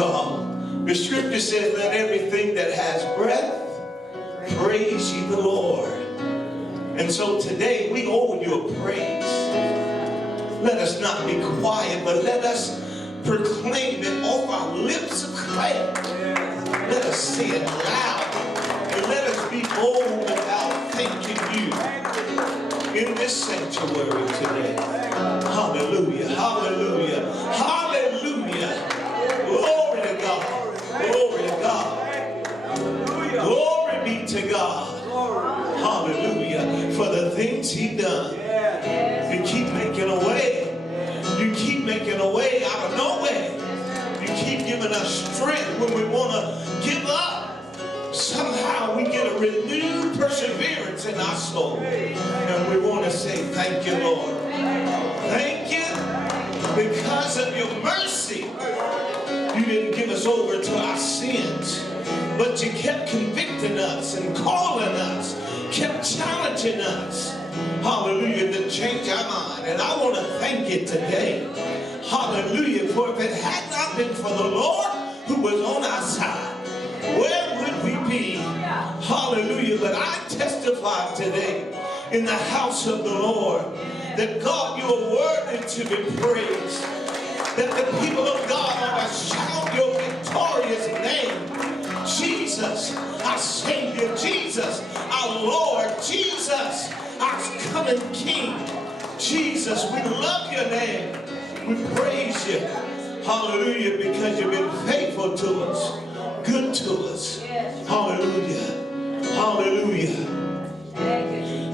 God. The scripture says, let everything that has breath praise ye the Lord. And so today we owe you a praise. Let us not be quiet, but let us proclaim it off our lips of clay. Let us say it loud. And let us be bold about thanking you in this sanctuary today. Hallelujah. Hallelujah. Hallelujah. Glory to God. Glory to God. Glory be to God. Hallelujah. For the things he done. You keep making a way. You keep making a way out of no way. You keep giving us strength when we want to give up. Somehow we get a renewed perseverance in our soul. And we want to say, thank you, Lord. Thank you because of your mercy. You didn't give us over to our sins, but you kept convicting us and calling us, kept challenging us. Hallelujah, to change our mind. And I want to thank you today. Hallelujah, for if it had not been for the Lord who was on our side, where would we be? Hallelujah. But I testify today in the house of the Lord that God, you are worthy to be praised. That the people of God ought to shout your victorious name. Jesus, our Savior. Jesus, our Lord. Jesus, our coming King. Jesus, we love your name. We praise you. Hallelujah, because you've been faithful to us. Good to us. Hallelujah. Hallelujah.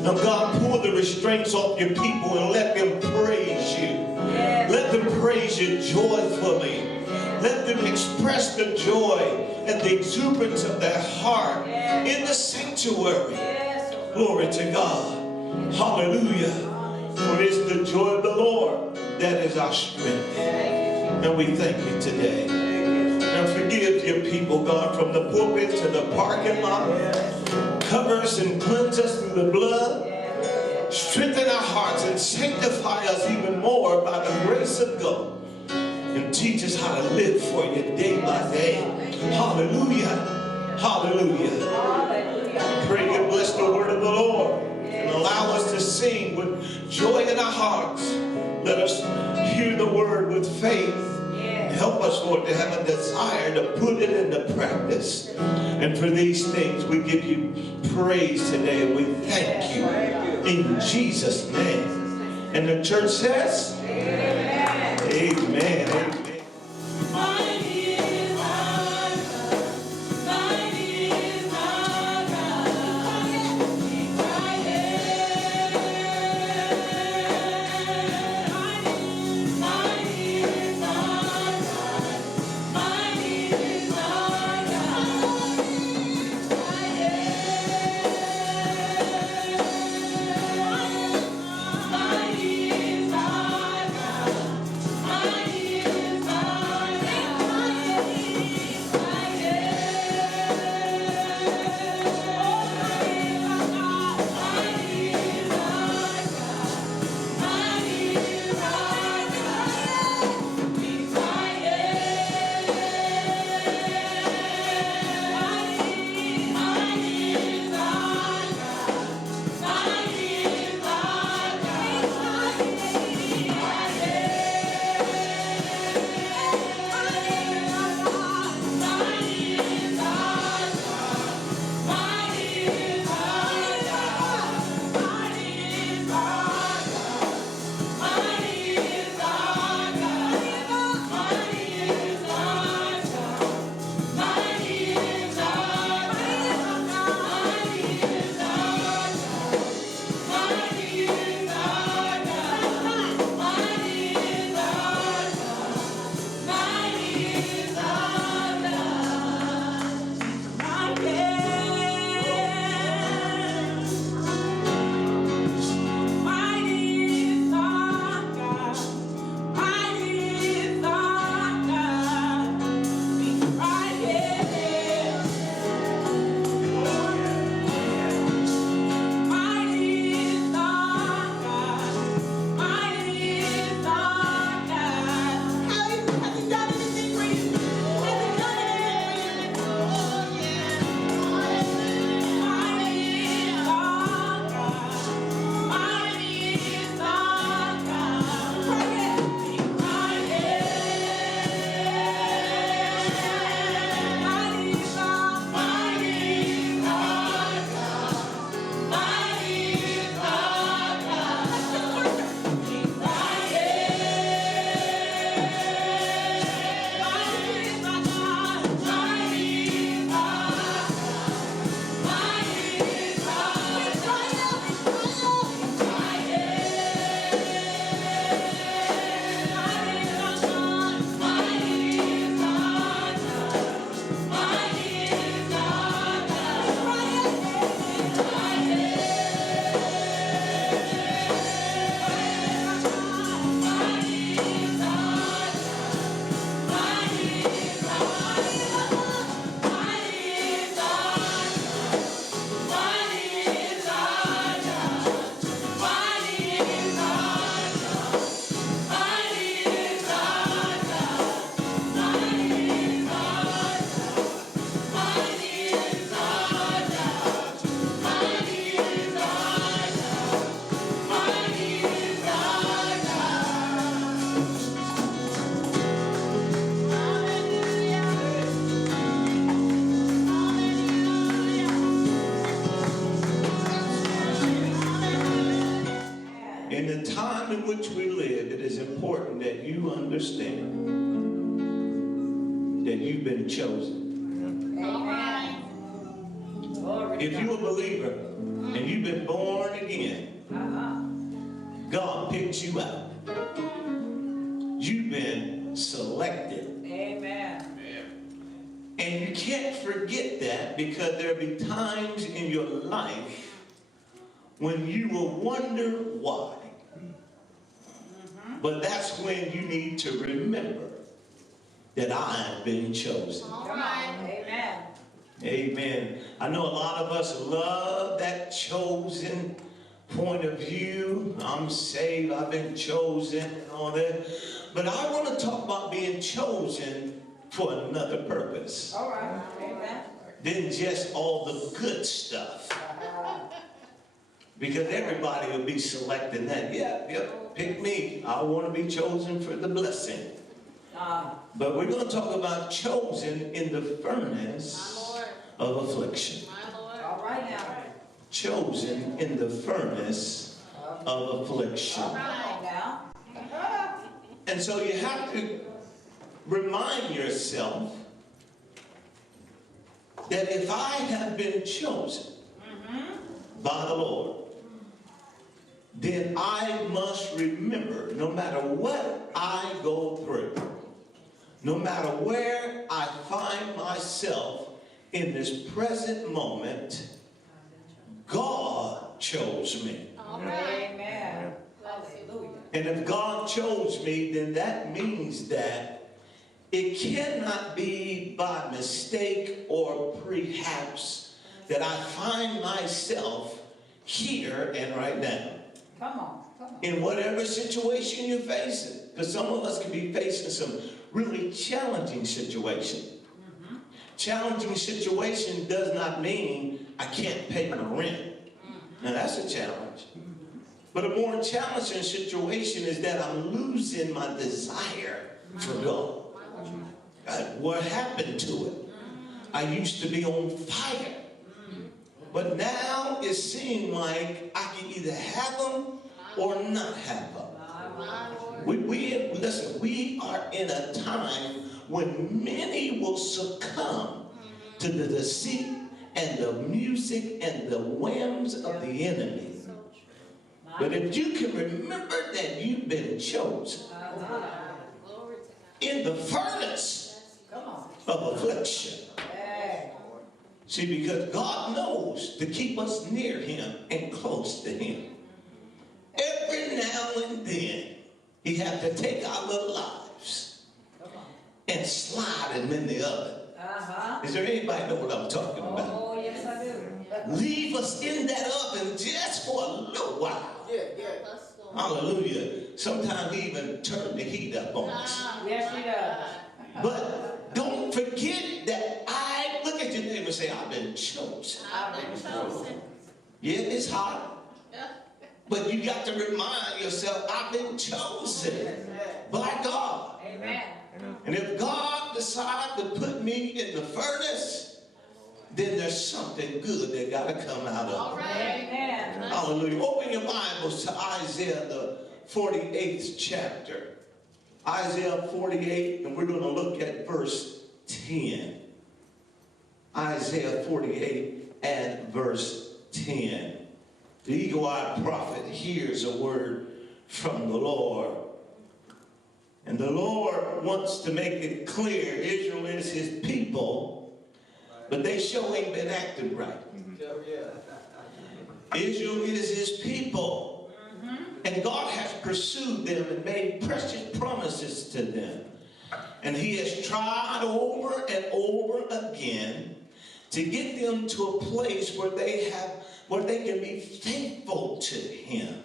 Now God, pull the restraints off your people and let them praise you. Let them praise you joyfully. Let them express the joy and the exuberance of their heart in the sanctuary. Glory to God. Hallelujah. For it is the joy of the Lord that is our strength. And we thank you today. And forgive your people, God, from the pulpit to the parking lot. Cover us and cleanse us through the blood. Strengthen our hearts and sanctify us even more by the grace of God. And teach us how to live for you day by day. Hallelujah. Hallelujah. Pray you bless the word of the Lord and allow us to sing with joy in our hearts. Let us hear the word with faith. Help us, Lord, to have a desire to put it into practice. And for these things, we give you praise today. We thank you in Jesus' name. And the church says, amen. Amen. Amen. in which we live, it is important that you understand that you've been chosen. Amen. If you're a believer and you've been born again, God picked you out. You've been selected. Amen. And you can't forget that, because there'll be times in your life when you will wonder why. But that's when you need to remember that I've been chosen. Come on. Amen. Amen. I know a lot of us love that chosen point of view. I'm saved, I've been chosen, and all that. But I want to talk about being chosen for another purpose. All right. Amen. Than just all the good stuff. Because everybody will be selecting that. Yep, pick me. I want to be chosen for the blessing. But we're going to talk about chosen in the furnace of affliction. All right now. Chosen in the furnace of affliction. All right now. And so you have to remind yourself that if I have been chosen by the Lord, then I must remember, no matter what I go through, no matter where I find myself in this present moment, God chose me. Amen. Hallelujah. And if God chose me, then that means that it cannot be by mistake or perhaps that I find myself here and right now. Come on. In whatever situation you're facing. Because some of us can be facing some really challenging situations. Challenging situation does not mean I can't pay my rent. Now that's a challenge. But a more challenging situation is that I'm losing my desire for God. What happened to it? I used to be on fire. But now it seems like I can either have them or not have them. Listen, we are in a time when many will succumb to the deceit and the music and the whims of the enemy. But if you can remember that you've been chosen in the furnace of affliction. See, because God knows to keep us near Him and close to Him. Every now and then, He has to take our little lives and slide them in the oven. Is there anybody know what I'm talking about? Oh, yes, I do. Leave us in that oven just for a little while. Hallelujah. Sometimes He even turn the heat up on us. Yes, He does. But don't forget that look at your neighbor and say, I've been chosen. I've been chosen. Yeah, it's hot. But you got to remind yourself, I've been chosen by God. Amen. And if God decides to put me in the furnace, then there's something good that got to come out of it. Amen. Hallelujah. Open your Bibles to Isaiah, the 48th chapter. Isaiah 48, and we're going to look at verse 10. Isaiah 48 and verse 10. The eagle-eyed prophet hears a word from the Lord. And the Lord wants to make it clear Israel is His people, but they sure ain't been acting right. Israel is His people. And God has pursued them and made precious promises to them. And He has tried over and over again to get them to a place where they can be faithful to Him.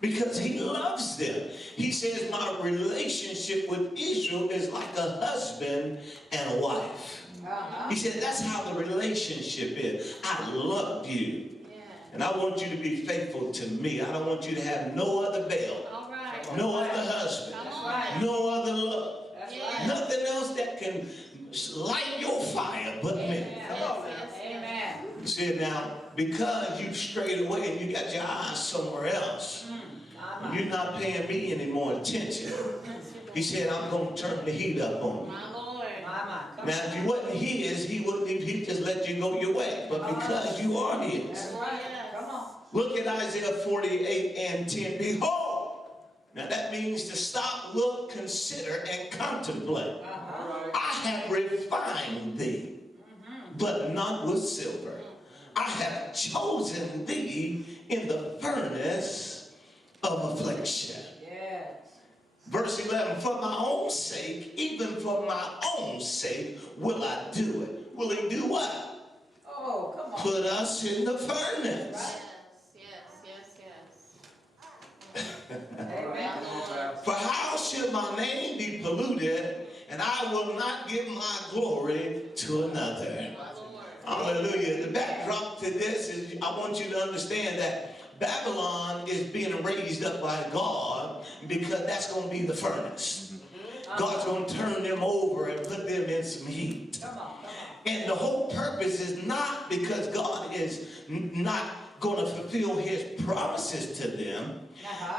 Because He loves them. He says, my relationship with Israel is like a husband and a wife. He said, that's how the relationship is. I love you. And I want you to be faithful to me. I don't want you to have no other bail. No other husband. No other love. Nothing else that can light your fire but me. Amen. He said, now, because you've strayed away and you got your eyes somewhere else, You're not paying me any more attention. He said, I'm going to turn the heat up on you. My Lord. Now, if you wasn't his, he'd just let you go your way. But because you are his. That's right. Come on. Look at Isaiah 48 and 10. Behold. Now that means to stop, look, consider, and contemplate. I have refined thee, but not with silver. I have chosen thee in the furnace of affliction. Yes. Verse 11, for my own sake, even for my own sake, will I do it. Will he do what? Oh, come on. Put us in the furnace. Yes. Amen. For how should my name be polluted, and I will not give my glory to another. Hallelujah. The backdrop to this is, I want you to understand that Babylon is being raised up by God, because that's going to be the furnace. God's going to turn them over and put them in some heat. Come on. And the whole purpose is not because God is not going to fulfill his promises to them.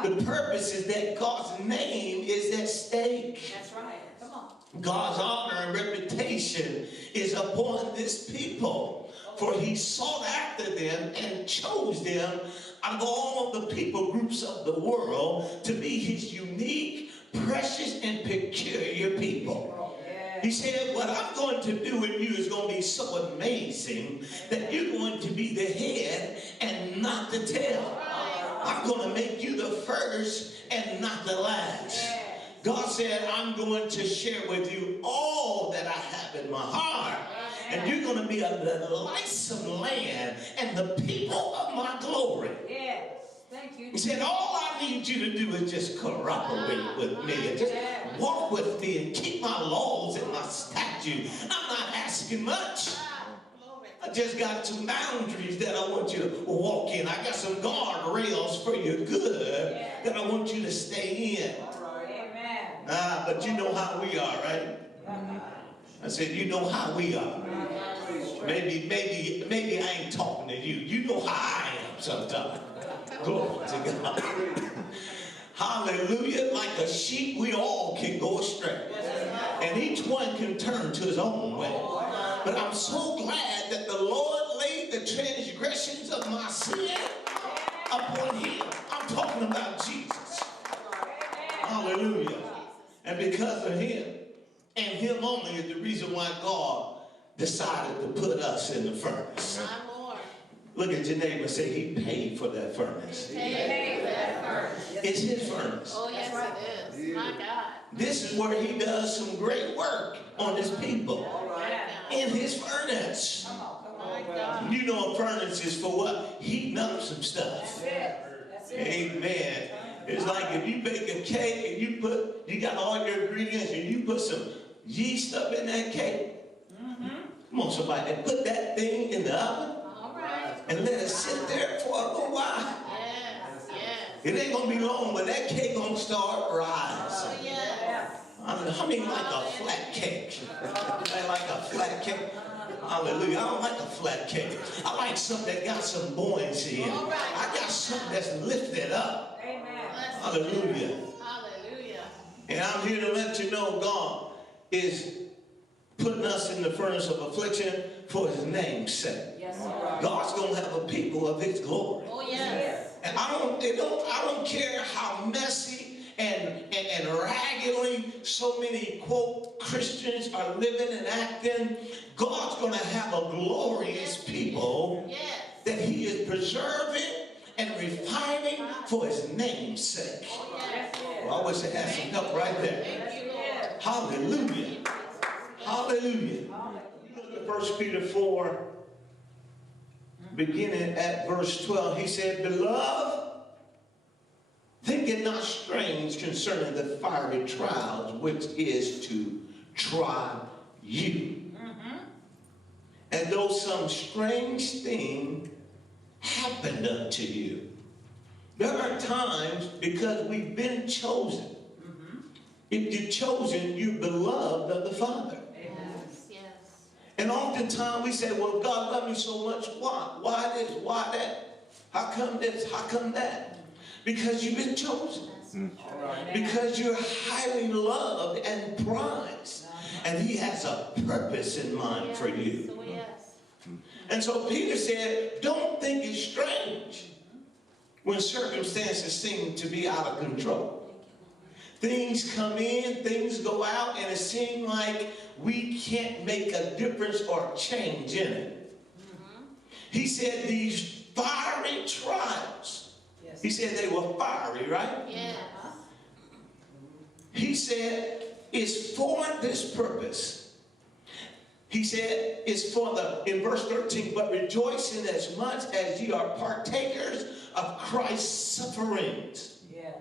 The purpose is that God's name is at stake. That's right. Come on. God's honor and reputation is upon this people. For he sought after them and chose them out of all of the people groups of the world to be his unique, precious, and peculiar people. He said, what I'm going to do in you is going to be so amazing that you're going to be the head and not the tail. I'm going to make you the first and not the last. God said, I'm going to share with you all that I have in my heart. And you're going to be a delightsome land and the people of my glory. Yes. Thank you. He said, all I need you to do is just cooperate with me and just walk with me and keep my laws and my statutes. I'm not asking much. I just got some boundaries that I want you to walk in. I got some guardrails for your good that I want you to stay in. Amen. But you know how we are, right? I said, you know how we are. Maybe I ain't talking to you. You know how I am sometimes. Glory to God. Hallelujah. Like a sheep, we all can go astray. And each one can turn to his own way. But I'm so glad that the Lord laid the transgressions of my sin upon him. I'm talking about Jesus. Hallelujah. And because of him, and him only, is the reason why God decided to put us in the furnace. Look at your neighbor and say, he paid for that furnace. It's his furnace. Oh, yes, it is. My God. This is where he does some great work on his people. In his furnace. My God. You know a furnace is for what? Heating up some stuff. That's it. Amen. It's like if you bake a cake and you got all your ingredients and you put some yeast up in that cake. Come on, somebody, and put that thing in the oven. And let it sit there for a little while. Yes. It ain't going to be long, but that cake going to start rising. Oh, yes. I mean, like a flat cake. I like a flat cake. Hallelujah. I don't like a flat cake. I like something that got some buoyancy in it. I got something that's lifted up. Amen. Hallelujah. Hallelujah. And I'm here to let you know God is putting us in the furnace of affliction for his name's sake. Yes, God's going to have a people of his glory. Oh, yes. And I don't care how messy and raggedly so many, quote, Christians are living and acting. God's going to have a glorious people that he is preserving and refining for his name's sake. Well, I wish I had some help right there. Thank you, Lord. Hallelujah. Hallelujah. Look at 1 Peter 4, beginning at verse 12. He said, beloved, think it not strange concerning the fiery trials which is to try you. As though some strange thing happened unto you. There are times, because we've been chosen. If you're chosen, you're beloved of the Father. Yes. And oftentimes we say, well, God loved me so much. Why? Why this? Why that? How come this? How come that? Because you've been chosen. Because you're highly loved and prized. And he has a purpose in mind for you. Oh, yes. And so Peter said, don't think it's strange when circumstances seem to be out of control. Things come in, things go out, and it seems like we can't make a difference or change in it. He said these fiery trials, he said they were fiery, right? Yes. He said it's for this purpose. He said, it's for in verse 13, but rejoice in as much as ye are partakers of Christ's sufferings. Yes.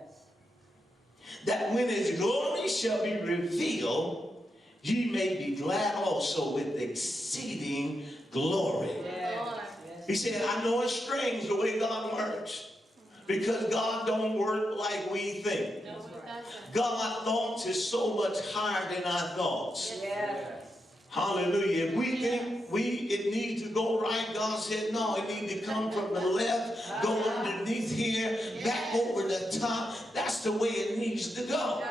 That when his glory shall be revealed, ye may be glad also with exceeding glory. Yes. He said, I know it's strange the way God works, because God don't work like we think. No, it doesn't. God's thoughts is so much higher than our thoughts. Yes. Hallelujah. If we think it needs to go right, God said, no, it needs to come from the left, go underneath here, back over the top. That's the way it needs to go.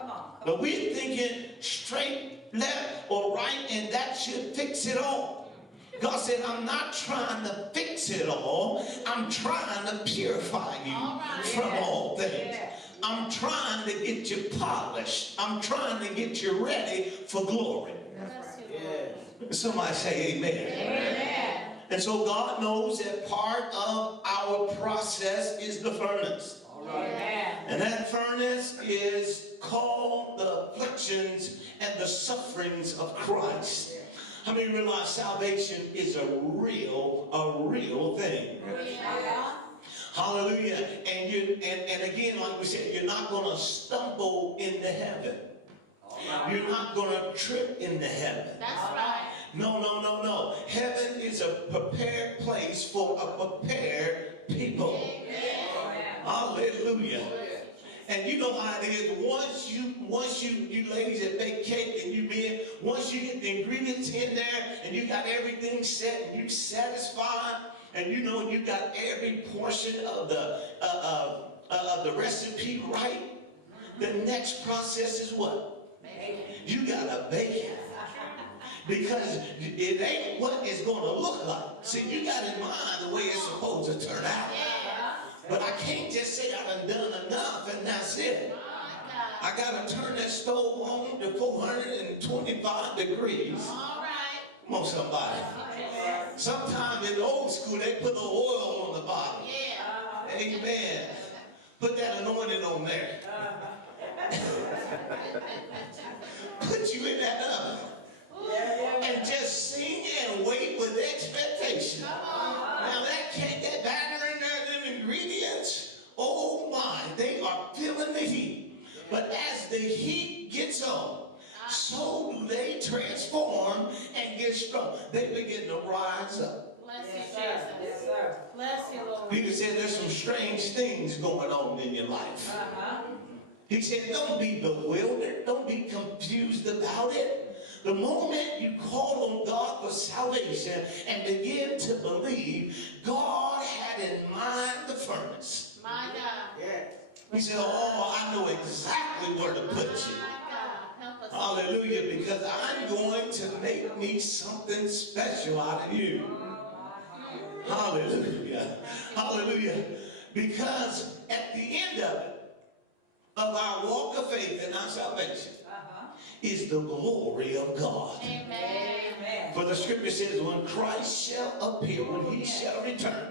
Come on. But we're thinking straight, left, or right, and that should fix it all. God said, I'm not trying to fix it all. I'm trying to purify you from all things. I'm trying to get you polished. I'm trying to get you ready for glory. Somebody say amen. Amen. And so God knows that part of our process is the furnace. Amen. And that furnace is called the afflictions and the sufferings of Christ. How many realize salvation is a real thing? Hallelujah. And again, like we said, you're not going to stumble into heaven. You're not going to trip into heaven. That's right. No. Heaven is a prepared place for a prepared people. Hallelujah. And you know how it is. Once you ladies that bake cake and you men, once you get the ingredients in there and you got everything set and you satisfied and you know you got every portion of the recipe right, the next process is what? You gotta bake it. Because it ain't what it's going to look like. See, you got in mind the way it's supposed to turn out. But I can't just say I done enough and that's it. I got to turn that stove on to 425 degrees. All right. Come on, somebody. Sometimes in the old school, they put the oil on the bottom. Yeah. Amen. Put that anointing on there. Put you in that oven. And just sing and wait with expectation. Now that cake, that batter in there, them ingredients, oh my, they are feeling the heat. But as the heat gets on, so they transform and get strong. They begin to rise up. Bless you, Jesus. Bless you, Lord. Peter said there's some strange things going on in your life. He said, don't be bewildered. Don't be confused about it. The moment you call on God for salvation and begin to believe, God had in mind the furnace. My God. He said, oh, I know exactly where to put you. My God. Help us. Hallelujah, because I'm going to make me something special out of you. Hallelujah. Hallelujah. Because at the end of our walk of faith and our salvation is the glory of God. Amen. For the scripture says, when Christ shall appear, when he shall return,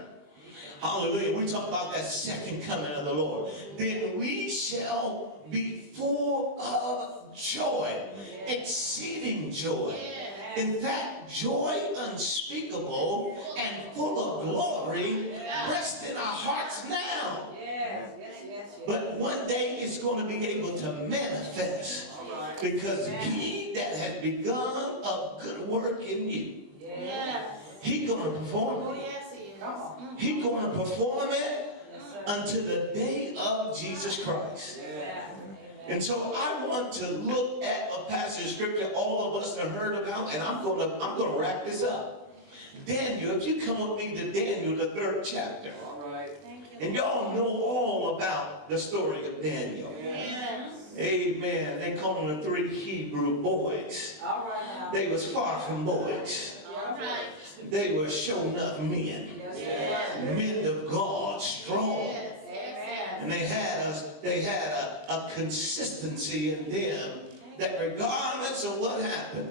hallelujah, we talk about that second coming of the Lord, then we shall be full of joy, exceeding joy. In fact, joy unspeakable and full of glory rests in our hearts now. But one day it's going to be able to manifest. Because he that has begun a good work in you, he's going to perform it. Yes, he is. He's going to perform it until the day of Jesus Christ. And so I want to look at a passage of scripture all of us have heard about, and I'm going to wrap this up. Daniel, if you come with me to Daniel, the 3rd chapter. All right. And y'all know all about the story of Daniel. Yes. Amen. They call them the 3 Hebrew boys. All right now. They was far from boys. All right. They were shown up men. Yes. Men of God, strong. Yes. Amen. And they had a consistency in them that regardless of what happened,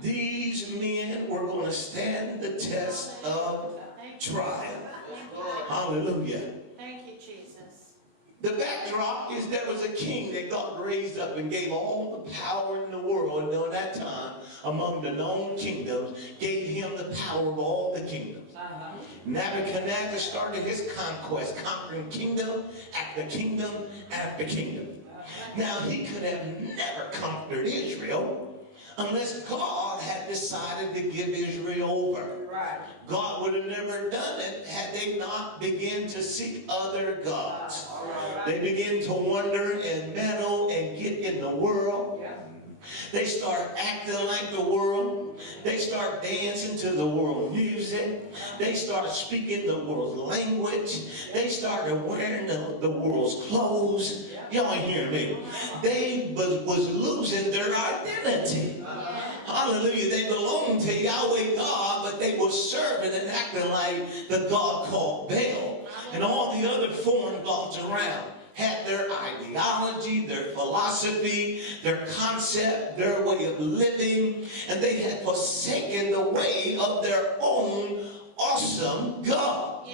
these men were going to stand the test of trial. Hallelujah. Thank you, Jesus. The backdrop is there was a king that God raised up and gave all the power in the world during that time among the known kingdoms, gave him the power of all the kingdoms. Nebuchadnezzar started his conquest, conquering kingdom after kingdom after kingdom. Now, he could have never conquered Israel unless God had decided to give Israel over. Right. God would have never done it had they not begun to seek other gods. They begin to wander and meddle and get in the world. They start acting like the world. They start dancing to the world music. They start speaking the world's language. They started wearing the world's clothes. Y'all hear me? They was losing their identity. Hallelujah. They belonged to Yahweh God, but they were serving and acting like the God called Baal. And all the other foreign gods around had their ideology, their philosophy, their concept, their way of living, and they had forsaken the way of their own awesome God.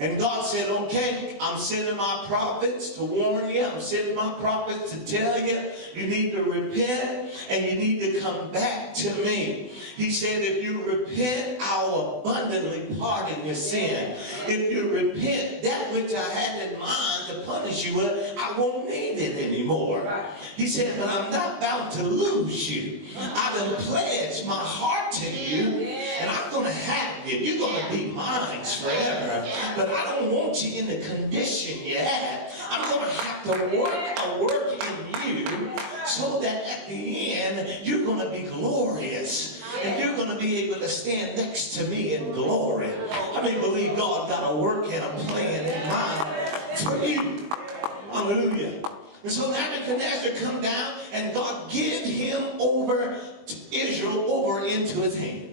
And God said, okay, I'm sending my prophets to warn you. I'm sending my prophets to tell you, you need to repent and you need to come back to me. He said, if you repent, I'll abundantly pardon your sin. If you repent, that which I had in mind to punish you with, I won't need it anymore. He said, but I'm not about to lose you. I done pledged my heart to you, and I'm going to have you. You're going to be mine forever. But I don't want you in the condition you're at. I'm going to have to work a work in you so that at the end, you're going to be glorious. And you're going to be able to stand next to me in glory. I mean, believe God got a work and a plan in mind for you. Hallelujah. And so Nebuchadnezzar come down and God give him over to Israel over into his hand.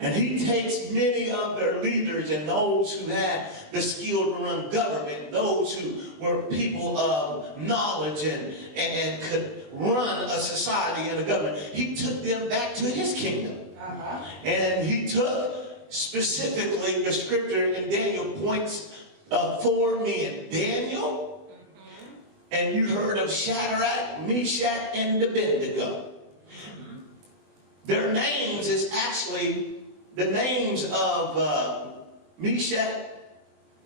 And he takes many of their leaders and those who had the skill to run government, those who were people of knowledge and could run a society and a government. He took them back to his kingdom. And he took specifically, the scripture in Daniel points 4 men. Daniel, and you heard of Shadrach, Meshach, and Abednego. Their names is actually the names of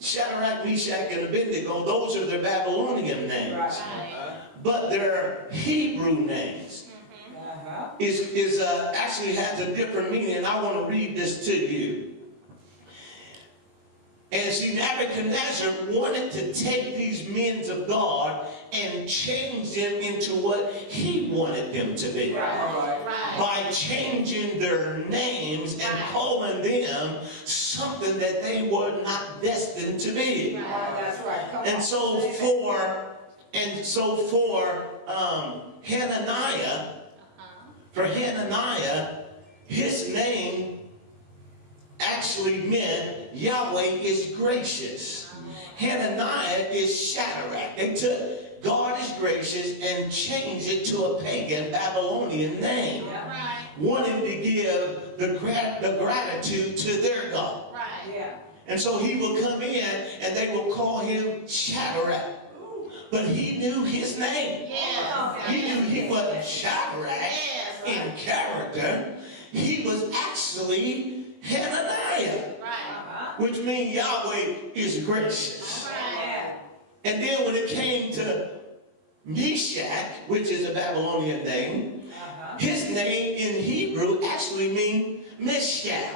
Shadrach, Meshach, and Abednego. Those are their Babylonian names. But their Hebrew names actually has a different meaning. And I want to read this to you. And see, Nebuchadnezzar wanted to take these men of God and change them into what he wanted them to be. By changing their names and calling them something that they were not destined to be. And so for Hananiah, his name actually meant Yahweh is gracious. Hananiah is Shadrach. They took God is gracious and changed it to a pagan Babylonian name, wanting to give the gratitude to their God. And so he will come in and they will call him Shadrach. But he knew his name. He knew he wasn't Shadrach in character. He was actually Hananiah, which means Yahweh is gracious. And then when it came to Meshach, which is a Babylonian name, his name in Hebrew actually means Meshach,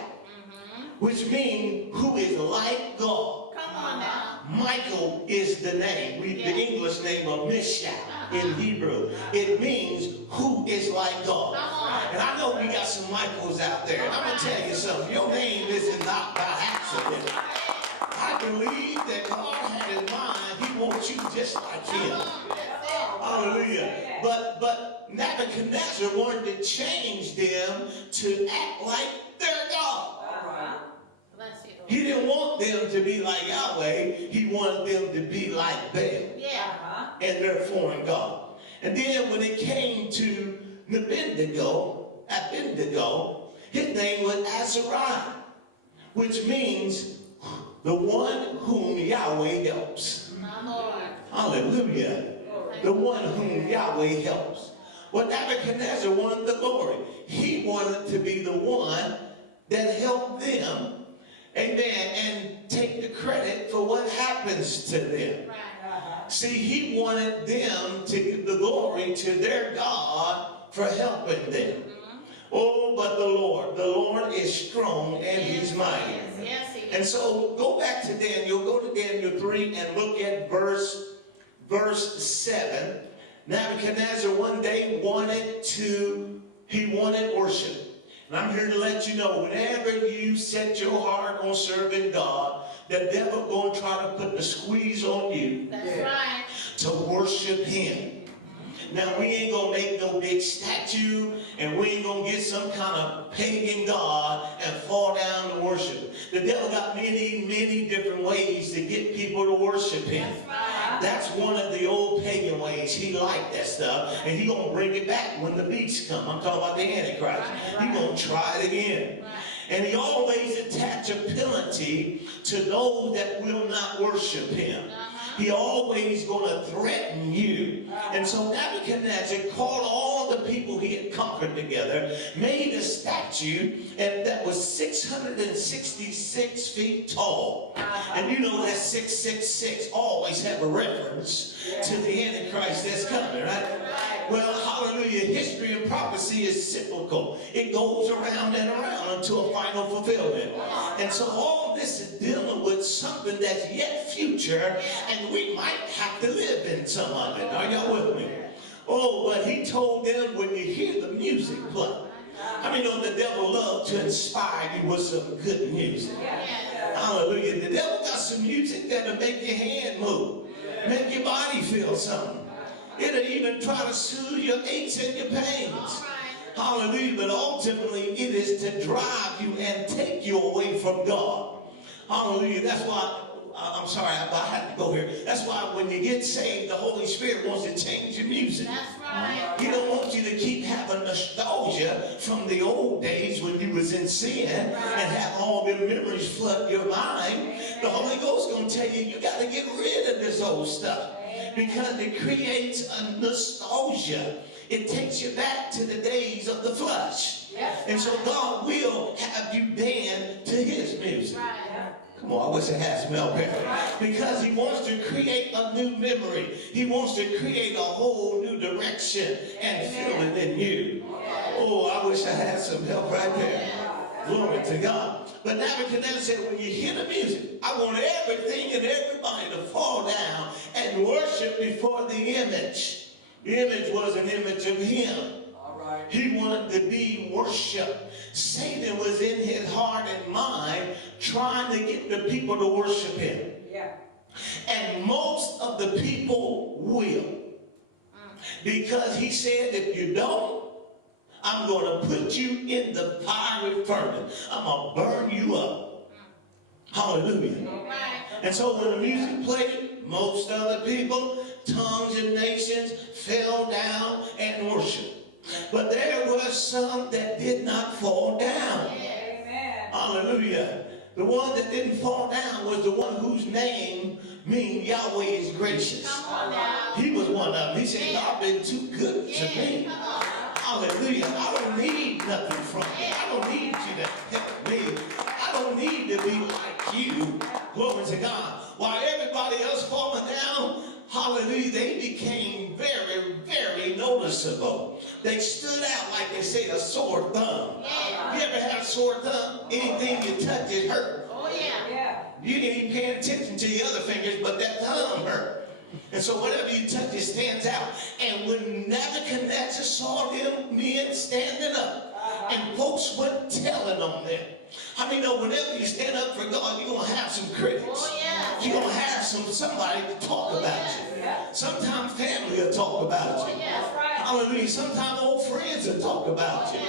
which means who is like God. Come on now. Michael is the name, the English name of Meshach in Hebrew. It means who is like God. And I know we got some Michaels out there. And I'm going to tell you something. Your name is not by accident. I believe that God had in mind, he wants you just like him. Hallelujah. But Nebuchadnezzar wanted to change them to act like their God. Bless you, Lord. He didn't want them to be like Yahweh. He wanted them to be like Baal Yeah. and their foreign God. And then when it came to Abednego, his name was Azariah, which means the one whom Yahweh helps. My Lord. Hallelujah. The one whom Yahweh helps. Well, Nebuchadnezzar wanted the glory. He wanted to be the one that helped them, amen, and take the credit for what happens to them. Right. See, he wanted them to give the glory to their God for helping them. Oh, but the Lord is strong and he's mighty. Yes, he is. And so go back to Daniel, go to Daniel 3 and look at verse 7. Nebuchadnezzar one day wanted worship. And I'm here to let you know, whenever you set your heart on serving God, the devil going to try to put the squeeze on you. That's right. To worship him. Now, we ain't going to make no big statue, and we ain't going to get some kind of pagan god and fall down to worship. The devil got many, many different ways to get people to worship him. That's right. That's one of the old pagan ways. He liked that stuff, and he going to bring it back when the beast come. I'm talking about the Antichrist. He going to try it again. Right. And he always attach a penalty to those that will not worship him. He always going to threaten you. And so Nebuchadnezzar called all the people he had conquered together, made a statue and that was 666 feet tall. And you know that 666 always have a reference to the Antichrist that's coming, right? Well, hallelujah, history and prophecy is cyclical. It goes around and around until a final fulfillment. And so all this is dealing with something that's yet future, and we might have to live in some of it. Are y'all with me? Oh, but he told them, when you hear the music play, I mean, the devil loves to inspire you with some good music. Hallelujah. The devil got some music that'll make your hand move, make your body feel something. It'll even try to soothe your aches and your pains. Hallelujah. But ultimately, it is to drive you and take you away from God. Hallelujah. That's why, I'm sorry, I had to go here. That's why when you get saved, the Holy Spirit wants to change your music. That's right. He don't want you to keep having nostalgia from the old days when you was in sin and have all the memories flood your mind. The Holy Ghost going to tell you, you got to get rid of this old stuff because it creates a nostalgia. It takes you back to the days of the flesh. And so God will have you bend to his music. Come on, I wish I had some help here. Because he wants to create a new memory. He wants to create a whole new direction and feeling in you. Oh, I wish I had some help right there. Glory to God. But Nebuchadnezzar said, when you hear the music, I want everything and everybody to fall down and worship before the image. The image was an image of him. He wanted to be worshipped. Satan was in his heart and mind trying to get the people to worship him. And most of the people will. Because he said, if you don't, I'm going to put you in the fiery furnace. I'm going to burn you up. Hallelujah. And so when the music played, most of the people, tongues and nations, fell down and worshiped. But there were some that did not fall down. Hallelujah. The one that didn't fall down was the one whose name means Yahweh is gracious. He was one of them. He said, God been too good to me. Hallelujah. I don't need nothing from you. I don't need you to help me. I don't need to be like you. Glory to God. While everybody else falling down, hallelujah, they became very, very noticeable. They stood out, like they say, a sore thumb. You ever had a sore thumb? Anything you touch, it hurt. You didn't even pay attention to the other fingers, but that thumb hurt. And so whatever you touch, it stands out. And when Nebuchadnezzar saw them men standing up, and folks went telling on them. How many know whenever you stand up for God, you're going to have some critics? You're going to have somebody to talk about you. Sometimes family will talk about you. Hallelujah. Sometimes old friends will talk about you.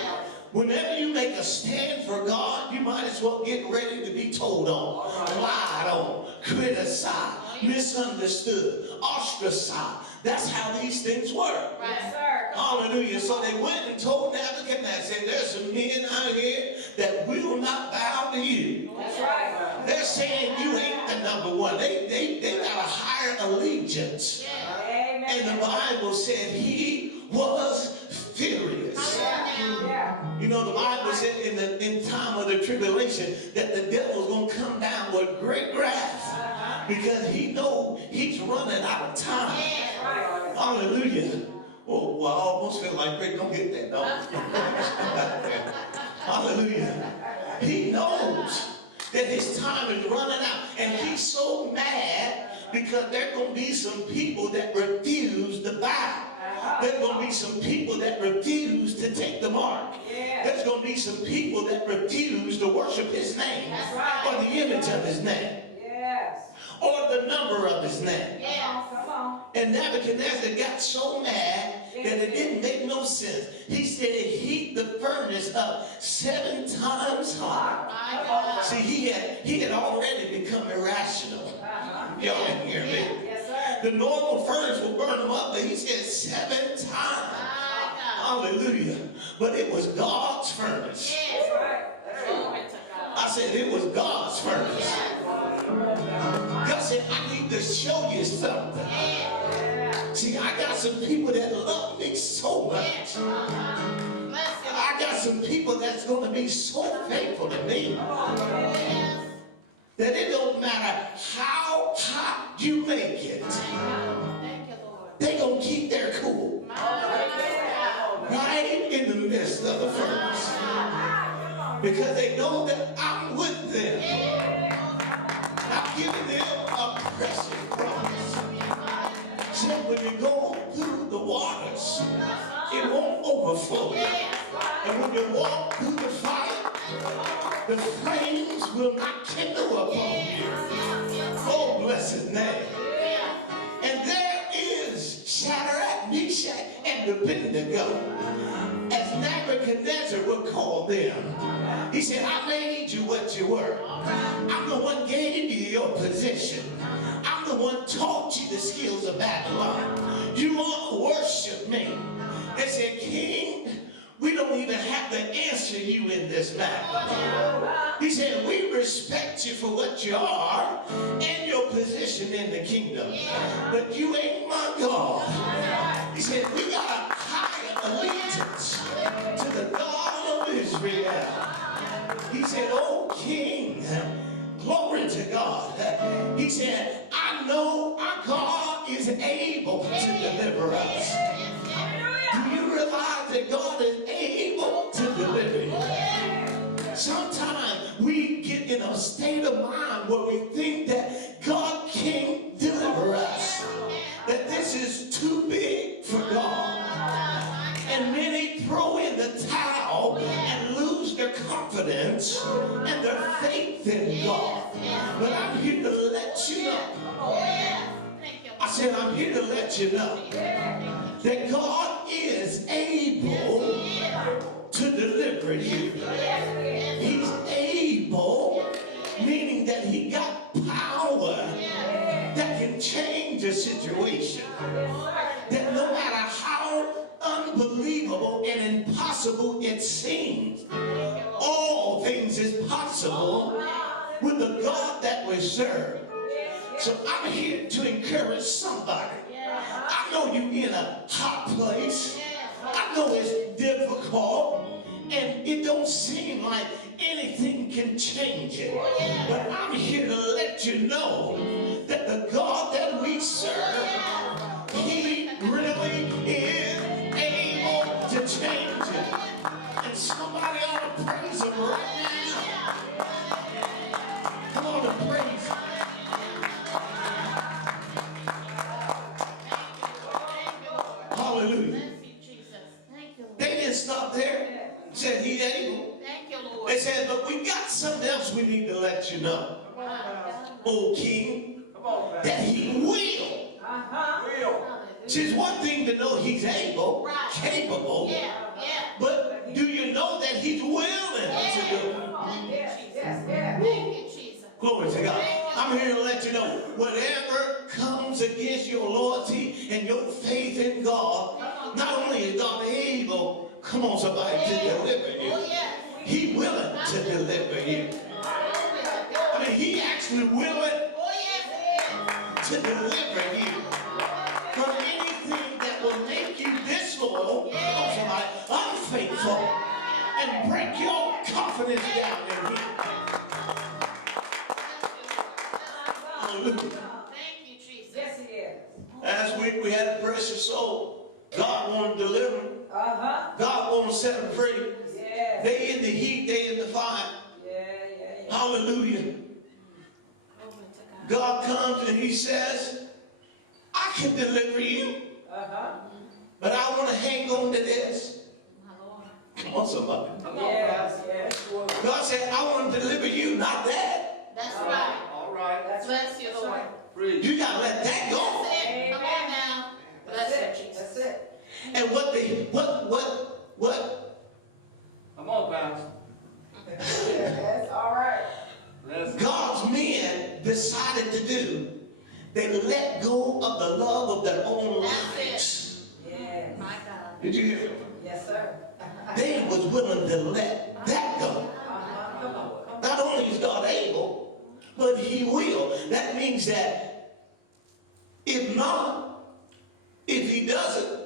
Whenever you make a stand for God, you might as well get ready to be told on, lied on, criticized, misunderstood, ostracized. That's how these things work. Yes, sir. Hallelujah. So they went and told Nebuchadnezzar, said, there's some men out here that will not bow to you. That's right. They're saying you ain't the number one. They got a higher allegiance. Amen. And the Bible said he was furious. Yeah. You know, the Bible said in time of the tribulation that the devil's going to come down with great wrath because he know he's running out of time. Hallelujah. Oh, well, I almost feel like Rick, don't get that, dog. Hallelujah. He knows that his time is running out. And he's so mad because there are going to be some people that refuse to bow. There's going to be some people that refuse to take the mark. There's going to be some people that refuse to worship his name or the image of his name or the number of his name. Come on. And Nebuchadnezzar got so mad that it didn't make no sense. He said, heat the furnace up 7 times hotter. See, he had already become irrational. Y'all didn't hear me. Yes, sir. The normal furnace will burn them up, but he said 7 times. Hallelujah. But it was God's furnace. I said it was God's furnace. God said, I need to show you something. See, I got some people that love me so much. I got some people that's going to be so faithful to me that it don't matter how hot you make it. They're going to keep their cool right in the midst of the furnace because they know that I'm with them. I'm giving them a precious promise. So when you go through the waters, it won't overflow. And when you walk through the fire, the flames will not kindle upon you. Oh, bless his name. And there is Shadrach, Meshach, and Abednego, as Nebuchadnezzar would call them. He said, I made you what you were. I'm the one gave you your position. I'm the one taught you the skills of Babylon. You want to worship me. They said, King, we don't even have to answer you in this matter. He said, we respect you for what you are and your position in the kingdom. But you ain't my God. He said, we got a higher allegiance to the God of Israel. He said, oh, King, glory to God. He said, I know our God is able to deliver us. Do you realize that God is able to deliver you? Sometimes we get in a state of mind where we think that God can't deliver us, that this is too big for God. And many throw in the towel and lose their confidence and their faith in God. But I'm here to let you know. I said, I'm here to let you know that God is able to deliver you. He's able, meaning that he got power that can change a situation. That no matter how unbelievable and impossible it seems, all things is possible with the God that we serve. So I'm here to encourage somebody. I know you're in a hot place. I know it's difficult and it don't seem like anything can change it. But I'm here to let you know that the God that we serve, he really is able to change it. And somebody ought to praise him right now. Come on and praise him. Hallelujah. They didn't stop there. Said he's able. They said, but we got something else we need to let you know. Oh, King, Come on, Pastor. that he will. See, it's one thing to know he's able, Right. capable, Yeah. but do you know that he's willing to do it? Thank you, Jesus. Glory to God. I'm here to let you know, whatever comes against your loyalty and your faith in God, not only is God able, come on somebody, to deliver you, Oh, yes. He willing to deliver you. I mean, He actually willing Oh, yes. to deliver you from anything that will make you disloyal, come on somebody, unfaithful, and break your confidence down in Him. Hallelujah. Thank you, Jesus. Yes, he is. Last week we had a precious soul. God wanted to deliver him. God wanted to set him free. Yes. They in the heat, they in the fire. Yeah. Hallelujah. Glory to God. God comes and he says, I can deliver you, but I want to hang on to this. My Lord. Come on, somebody. Come on, Yes, Pastor. yes. God said, I want to deliver you, not that. That's right. All right. That's Bless you, Lord. Preach. You got to let that go. That's it. Come on now. Bless you, Jesus. That's it. And what? Come on, Pastor. That's all right. Let's God's men decided to do, they let go of the love of their own That's it. lives. Yes. My God. Did you hear me? Yes, sir. They was willing to let that go. Come on. Not only is God able, but He will. That means that if not, if He doesn't,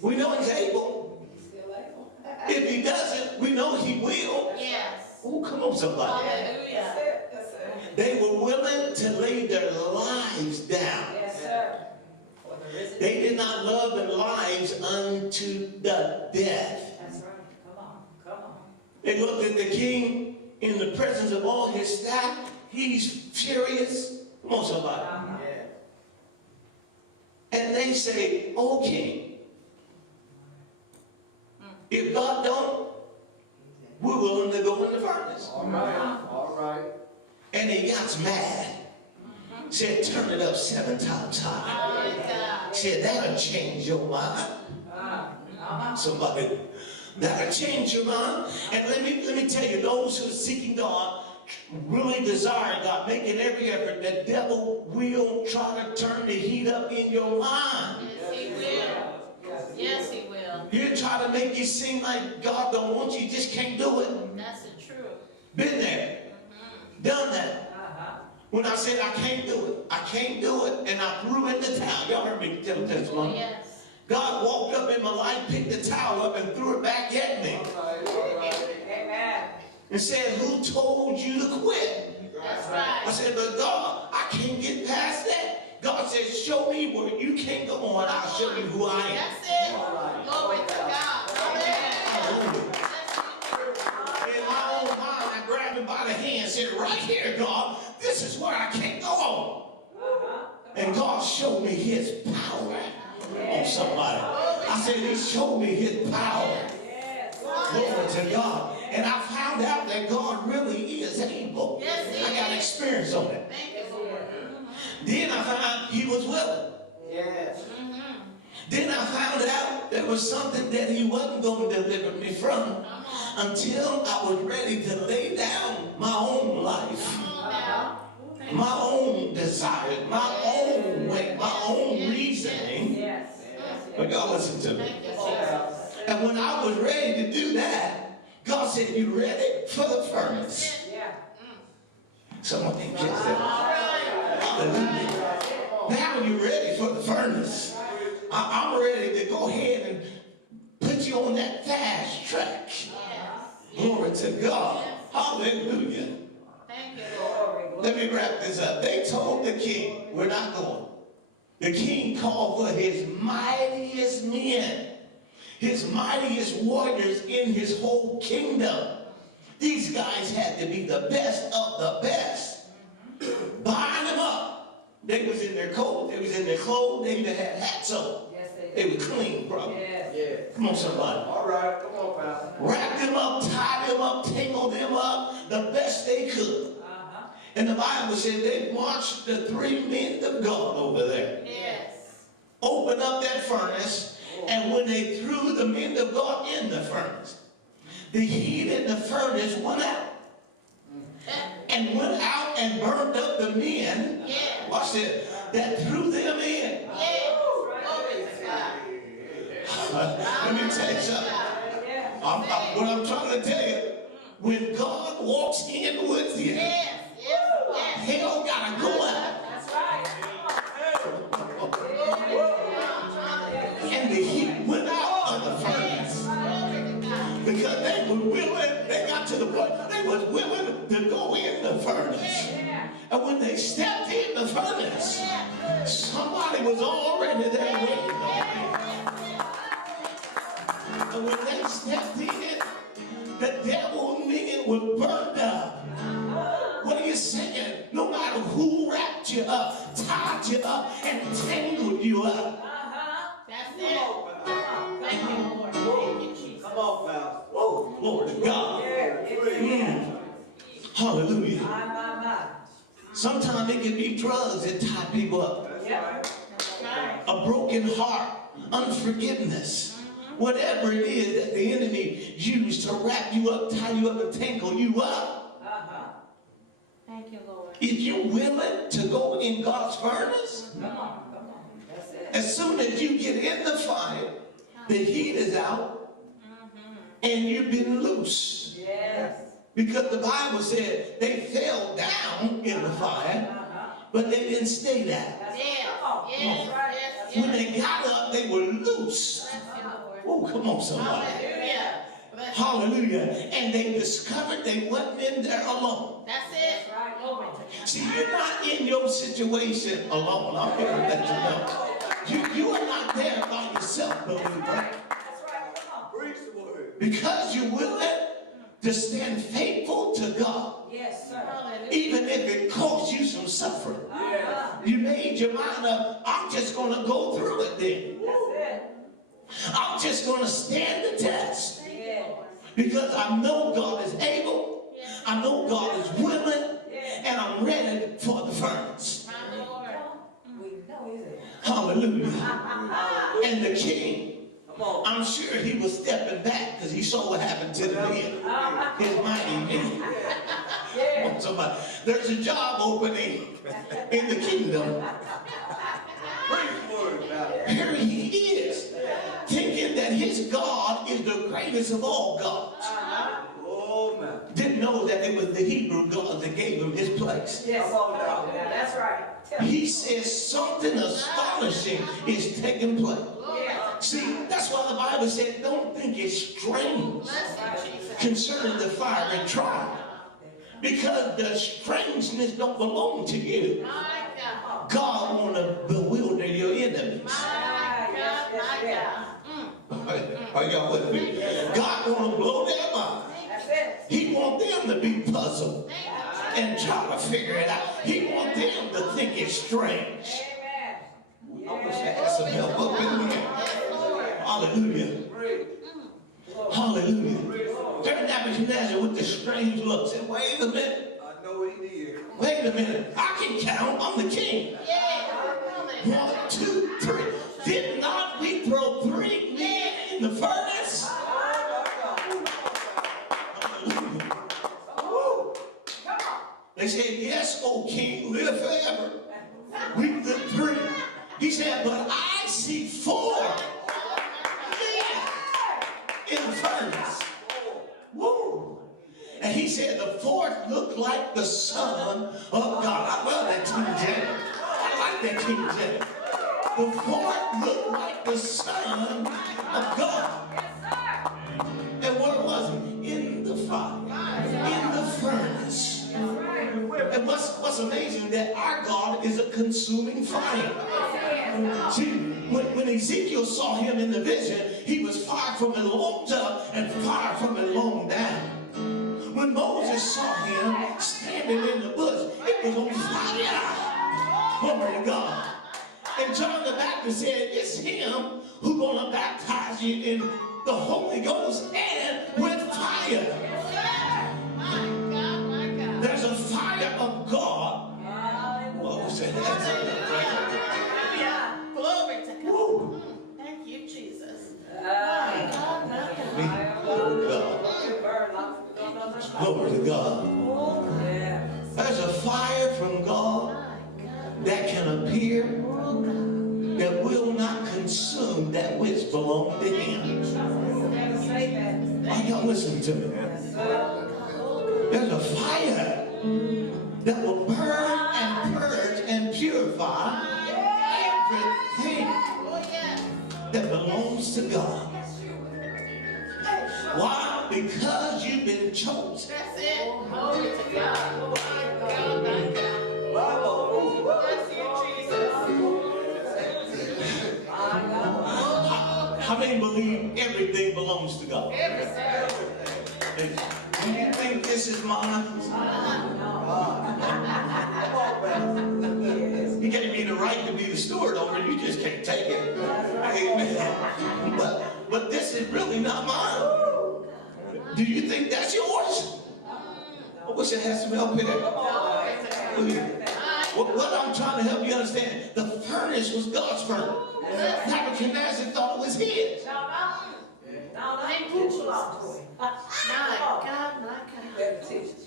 we know He's able. He's still able. If He doesn't, we know He will. Yes. Oh, come on, somebody. Hallelujah. That's it. They were willing to lay their lives down. Yes, sir. For the risen. They did not love their lives unto the death. That's right. Come on. They looked at the king in the presence of all his staff. He's furious. Come on, somebody. And they say, "Oh, king, if God don't, we're willing to go in the furnace." All right. All right. And he got mad. Said, "Turn it up 7 times high." My God. Said, "That'll change your mind." Somebody, that'll change your mind. And let me tell you, those who are seeking God, really desire God, making every effort, the devil will try to turn the heat up in your mind. Yes, he will. Yes, he will. He'll try to make you seem like God don't want you, you just can't do it. That's the truth. Been there, done that. When I said I can't do it, and I threw in the towel. Y'all heard me tell this Oh, one. yes. God walked up in my life, picked the towel up, and threw it back at me. All right. All right. Amen. And said, "Who told you to quit?" That's I right. said, "But God, I can't get past that." God said, "Show me where you can't go on. I'll show you who I am." That's it. Glory to God. Hallelujah. In my own mind, I grabbed him by the hand and said, "Right here, God, this is where I can't go on." And God showed me his power on somebody. I said, he showed me his power. Yes. Glory to God. And I found out that God really is able. Yes, he I got is. experience on it. Thank you, Lord. Then I found he was willing. Yes. Then I found out there was something that he wasn't going to deliver me from until I was ready to lay down my own life, Come on now. my own desires, my own way, my own reasoning. Yes. But God, listen to me. Thank you, Jesus. And when I was ready to do that, God said, "You ready for the furnace?" Yeah. Someone can catch that. All right. Hallelujah. Now you're ready for the furnace. I'm ready to go ahead and put you on that fast track. Yes. Glory to God. Hallelujah. Thank you, Lord. Let me wrap this up. They told the king, "We're not going." The king called for his mightiest men, his mightiest warriors in his whole kingdom. These guys had to be the best of the best. Bind them up. They was in their coat, they was in their clothes, they even had hats on. Yes, They were clean, bro. Yes. Yes. Come on, somebody. All right. Come on, Pastor. Wrap them up, tie them up, tangle them up the best they could. And the Bible said they marched the three men of God over there. Yes. Opened up that furnace, and when they threw the men of God in the furnace, the heat in the furnace went out. And went out and burned up the men. Yeah. Watch this. That threw them in. Yeah. Glory to God. Let me tell you something. Yeah. What I'm trying to tell you, when God walks in with you, Yes. Yes. Yes. hell gotta go out. That's right. And the heat went out of the furnace. Glory to God. Because they were willing, they got to the point, they was willing to go in the furnace. Yeah. And when they stepped in the furnace, somebody was already there waiting on them. And when they stepped in, the devil men was burned up. What are you saying? No matter who wrapped you up, tied you up, and tangled you up. That's it. Thank you, Lord. Thank you, Jesus. Come on, pal. Oh, glory to God. Yeah. Hallelujah. My. Sometimes it can be drugs that tie people up. That's Yeah. right. That's right. A broken heart, unforgiveness, whatever it is that the enemy used to wrap you up, tie you up, and tangle you up. Thank you, Lord. If you're willing to go in God's furnace, Come on. That's it. as soon as you get in the fire, the heat is out and you've been loose. Yes. Because the Bible said they fell down in the fire, but they didn't stay there. That's Yes. Come on. Yes. That's right. Yes. When Yes. they got up, they were loose. Bless you, Lord. Oh, come on, somebody. Hallelujah. Bless you. Hallelujah. And they discovered they wasn't in there alone. That's it. That's right. Glory to God. See, you're not in your situation alone. I'm here to let you know. You are not there by yourself, believer. That's right. Come on. Preach the word. Because you're willing to stand faithful to God, Yes, sir. Hallelujah. even if it costs you some suffering. You made your mind up, I'm just going to go through it then. That's I'm just going to stand the test. it. Yeah. Because I know God is able, I know God is willing, and I'm ready for the furnace. My Lord. We know he's it. Hallelujah. And the king, Come on. I'm sure he was stepping back because he saw what happened to the men. His mighty men. Yeah. Somebody, there's a job opening in the kingdom. Preach the word, pal. Here he is, thinking that his God is the greatest of all gods. Oh, man. Didn't know that it was the Hebrew God that gave him his place. Yes. Come on now. Yeah, that's right. Tell me. He says something astonishing is taking place. Yeah. See, that's why the Bible said, don't think it's strange Bless you, Jesus. concerning the fire and trial. Because the strangeness don't belong to you. My God. God want to bewilder your enemies. My God. My God. Are y'all with me? God want to blow their mind. That's it. He want them to be puzzled Thank you. and try to figure it out. He want them to think it's strange. Amen. I wish I had some help up in here. Yes, Lord. Hallelujah. Preach. Hallelujah. Preach the word. There Nebuchadnezzar with the strange looks. Said, wait a minute. I know he did. Wait a minute. I can count. I'm the king. Yeah. Hallelujah. 1, 2, 3. Did not we throw 3 men in the furnace? Hallelujah. Woo. Come on. They said, yes, O king, live forever. We the 3. He said, but I see 4 men in the furnace. Woo. And he said the 4th looked like the Son of God. I love that King James. I like that King James. The 4th looked like the Son of God. Yes, sir. And where was he? In the fire. In the furnace. That's right. And what's amazing that our God is a consuming fire. See, when Ezekiel saw him in the vision, he was fire from his loins up and fire from his loins down. When Moses saw him standing in the bush, it was on fire. Glory to God. And John the Baptist said, it's him who's going to baptize you in the Holy Ghost and with fire. My God. My God. There's a fire of God Glory to God. Yeah. There's a fire from God that can appear that will not consume that which belongs to Him. Never say that. Are y'all listening to me? Yes, sir. There's a fire that will burn and purge and purify everything that belongs to God. Why? Because you've been chosen. That's it. Glory to God. My God, my God. Bible. Bless you, Jesus. How many believe everything belongs to God? Everything. Do you think this is mine? He gave me the right to be the steward over it. You just can't take it. Amen. But this is really not mine. Do you think that's yours? I wish it had some help here. What I'm trying to help you understand, the furnace was God's furnace. Nebuchadnezzar thought it was his. Thank you, Jesus. My God, my God.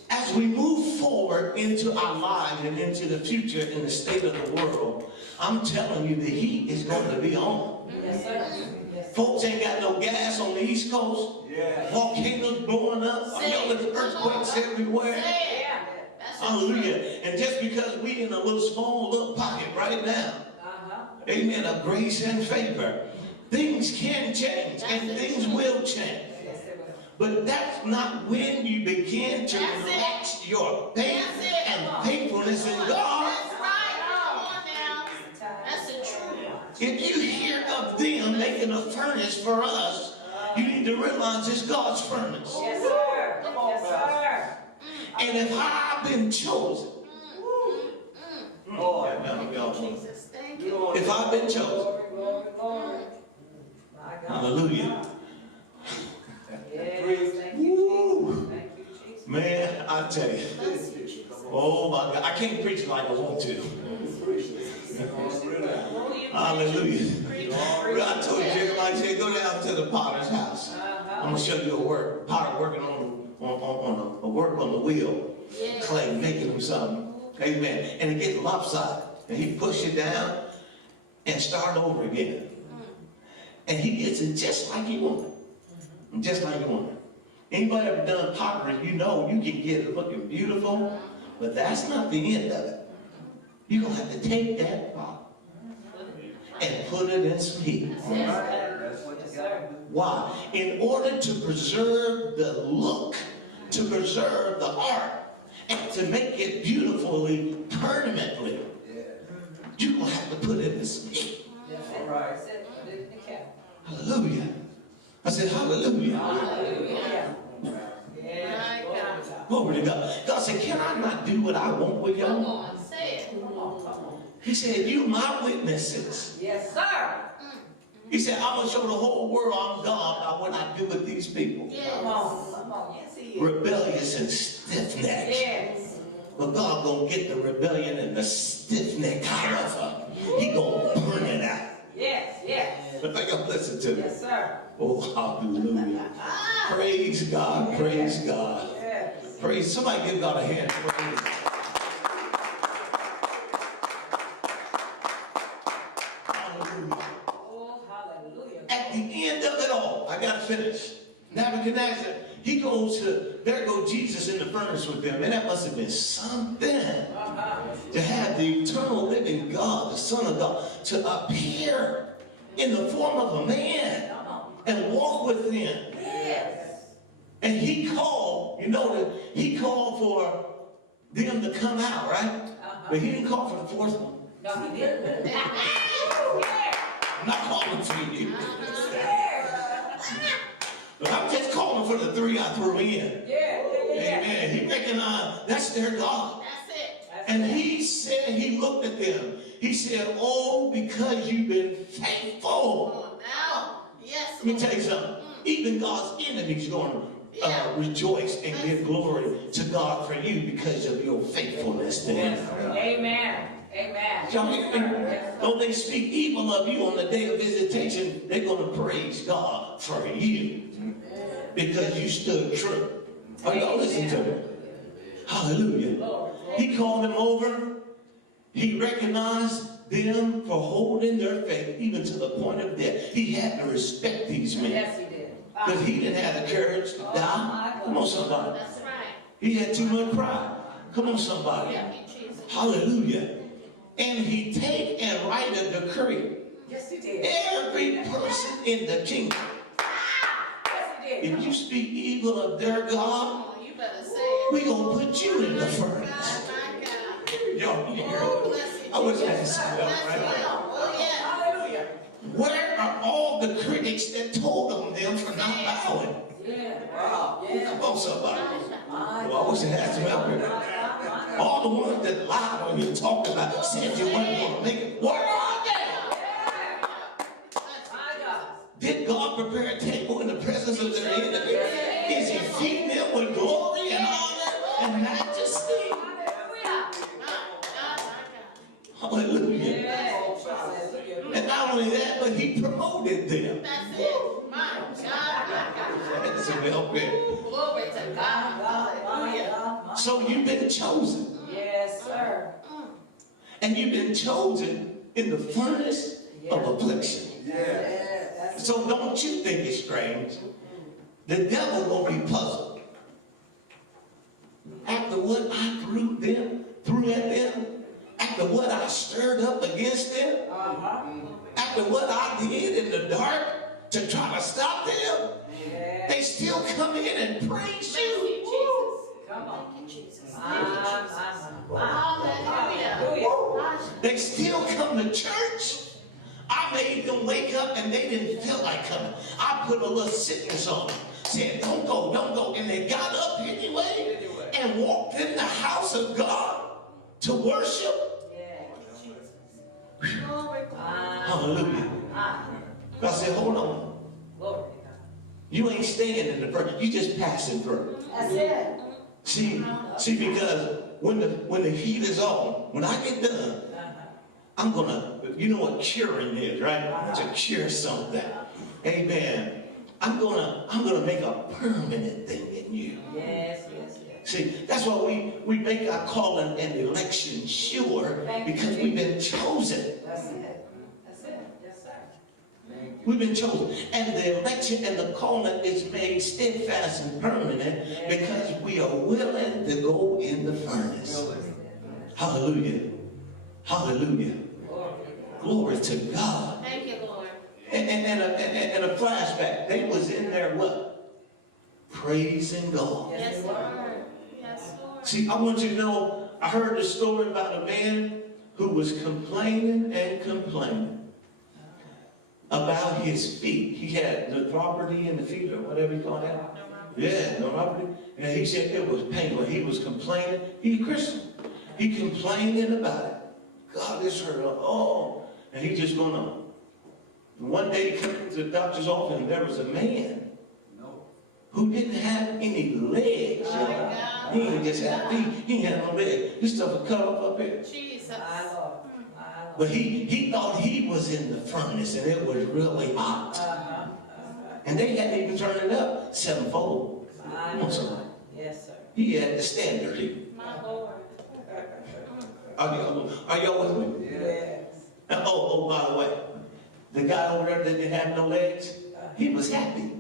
As we move forward into our lives and into the future in the state of the world, I'm telling you the heat is going to be on. Yes, sir. Folks ain't got no gas on the East Coast. Yeah. Volcanoes blowing up. Y'all look at earthquakes everywhere. Yeah. That's Hallelujah. And just because we in a little small little pocket right now, amen, of grace and favor, things can change and things will change. But that's not when you begin to relax your faith and faithfulness in God. That's right. Come on now. That's the truth. If you hear of them making a furnace for us, you need to realize it's God's furnace. Yes, sir. Yes, sir. And if I've been chosen, Jesus, thank you. if I've been chosen, Glory. My God. hallelujah. Yes, thank you, Woo. Jesus. Thank you, Jesus. Man, I tell you, Bless you, Jesus. oh my God, I can't preach like I want to. Hallelujah. I told Jeremiah, said, go down to the potter's house. I'm gonna show you a work. Potter working on a work on the wheel, clay, making him something. Amen. And it gets lopsided, and he push it down and start over again. And he gets it just like he wanted. Just like he wanted. Anybody ever done pottery? You know you can get it looking beautiful, but that's not the end of it. You're gonna have to take that pot and put it in some heat. Why? In order to preserve the look, to preserve the art, and to make it beautifully, permanently, you're going to have to put it in some heat. Hallelujah. I said, hallelujah. Hallelujah. My God. Glory to God. God said, can I not do what I want with Come y'all? on, say it. Come on. He said, you my witnesses. Yes, sir. He said, I'm going to show the whole world I'm God by what I do with these people. Yes. Come on. Yes, he is. Rebellious and stiff-necked. Yes. But God gonna get the rebellion and the stiff neck out of her. He gonna burn it out. Yes. I think I'm listening to me. Yes, sir. Oh, hallelujah. Praise God. Praise God. Yes. Praise. Somebody give God a hand. Praise. Hallelujah. Oh, hallelujah. At the end of it all, I gotta finish. Nebuchadnezzar, he goes to, there goes Jesus in the furnace with them. And that must have been something to have the eternal living God, the Son of God, to appear in the form of a man and walk with them. Yes. And he called, you know that he called for them to come out, right? But he didn't call for the fourth one. No, he didn't. I'm not calling for you. Yeah. But I'm just calling for the three I threw in. Yeah. Amen. He recognized that's their God. That's it. And he said, he looked at them. He said, oh, because you've been faithful. Come on now. Yes. Let me tell you something. Even God's enemies going to rejoice and give glory to God for you because of your faithfulness to him. Amen. Y'all hear me? Though they speak evil of you on the day of visitation, they're going to praise God for you because you stood true. Are y'all listening to me? Hallelujah. He called them over. He recognized them for holding their faith even to the point of death. He had to respect these men. Yes, he did. Because he didn't have the courage to die. Come on, somebody. That's right. He had too much pride. Come on, somebody. Thank you, Jesus. Hallelujah. And he take and write a decree. Yes, he did. Every person in the kingdom, Yes, he did. if you speak evil of their God, Oh, you better say it. we gonna put you in the furnace. My God. Y'all hear Oh, me? bless you. I was Jesus. asking y'all, Bless right? you. Oh, yeah. Hallelujah. Where are all the critics that told on them for not bowing? Yeah. Wow. Yeah. Come on, somebody. My Well, I wish I had some help here. God. All the ones that lied on you, talked about, said you weren't going to make it. Where are they? My God. Did God prepare a table in the presence of their enemies? Is he feeding them with glory and honor and majesty? Hallelujah. Hallelujah. Yes. Hallelujah. And not only that, but he promoted them. That's it. My God. My God. That's a help here. Glory to God. Hallelujah. So you've been chosen. Yes, sir. And you've been chosen in the furnace of affliction. Yeah. Yes, that's So don't you think it's strange? The devil gonna be puzzled. After what I threw at them, after what I stirred up against them, after what I did in the dark to try to stop them, yes. they still come in and praise Thank you. you, Jesus. Come on. Thank you, Jesus. My. Hallelujah. They still come to church. I made them wake up and they didn't feel like coming. I put a little sickness on them. Said, don't go, don't go. And they got up anyway and walked in the house of God to worship. Yes. Glory. Hallelujah. I said, hold on. Glory. You ain't staying in the first. You just passing through. That's it. See, because when the heat is on, when I get done, I'm gonna, you know what curing is, right? To cure something. Amen. I'm gonna make a permanent thing in you. Yes, yes, yes. See, that's why we make our calling and election sure, because we've been chosen. That's it. That's it. Yes, sir. We've been chosen. And the election and the calling is made steadfast and permanent because we are willing to go in the furnace. Hallelujah. Hallelujah. Glory to God. Thank you, Lord. And a flashback. They was in there what? Praising God. Yes, Lord. Yes, Lord. See, I want you to know, I heard the story about a man who was complaining and complaining about his feet. He had the property in the feet, or whatever you call that. Yeah, no property. And he said it was painful. He was complaining. He's a Christian. He complaining about it. God, this hurt. Oh. And he just going on. One day he came to the doctor's office and there was a man who didn't have any legs. He didn't just have feet. He had no legs. His stuff was cut off up here. Jesus. My Lord. My Lord. But he thought he was in the furnace and it was really hot. And they hadn't even turned it up sevenfold. My Come on, somebody. Yes, sir. He had the standard heat. My Lord. Are y'all with me? Yes. And, oh, by the way, the guy over there that didn't have no legs, he was happy.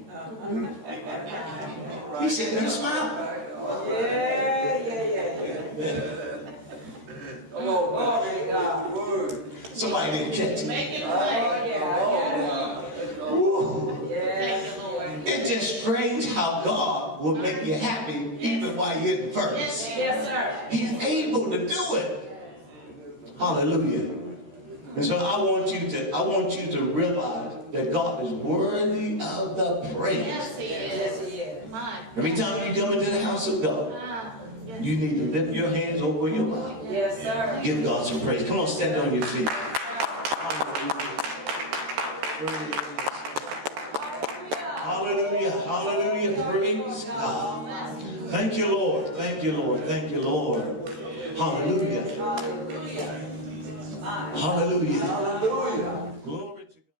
He said, "They're smiling." Yeah. Oh, glory to God. Word. Somebody didn't catch it. Make it Oh, plain. yeah. Woo. Yes. Thank you, Lord. It's just strange how God will make you happy even while you're in the furnace. Yes, sir. He's able to do it. Hallelujah. And so I want you to realize that God is worthy of the praise. Yes, He Yes, is. he is. My. Every time you come into the house of God, Yes. you need to lift your hands over your mouth. Yes, sir. Give God some praise. Come on, stand on your feet. Hallelujah. Hallelujah. Praise God. Thank you, Lord. Thank you, Lord. Thank you, Lord. Hallelujah. Hallelujah. Hallelujah. Hallelujah.